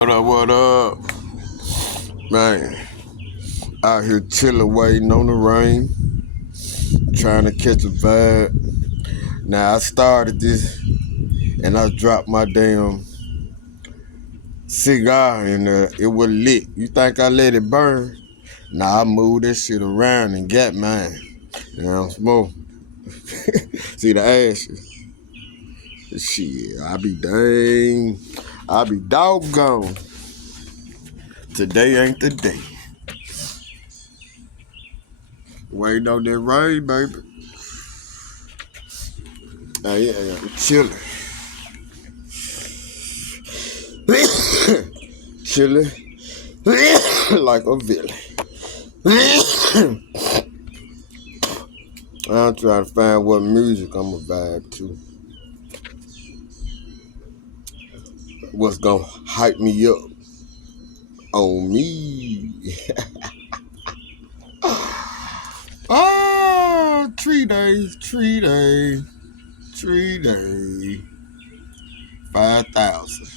What up, what up? Man, out here chilling, waiting on the rain, trying to catch a vibe. Now, I started this and I dropped my damn cigar in there. It was lit. You think I let it burn? Nah, I moved that shit around and got mine. Now, smoke. See the ashes? Shit, I be doggone. Today ain't the day. Waiting on that rain, baby. Yeah, I'm chilling. Chilling like a villain. I'm trying to find what music I'm a vibe to. What's gonna hype me up on me? Ah, 3 days, 3 days, 3 days, 5,000.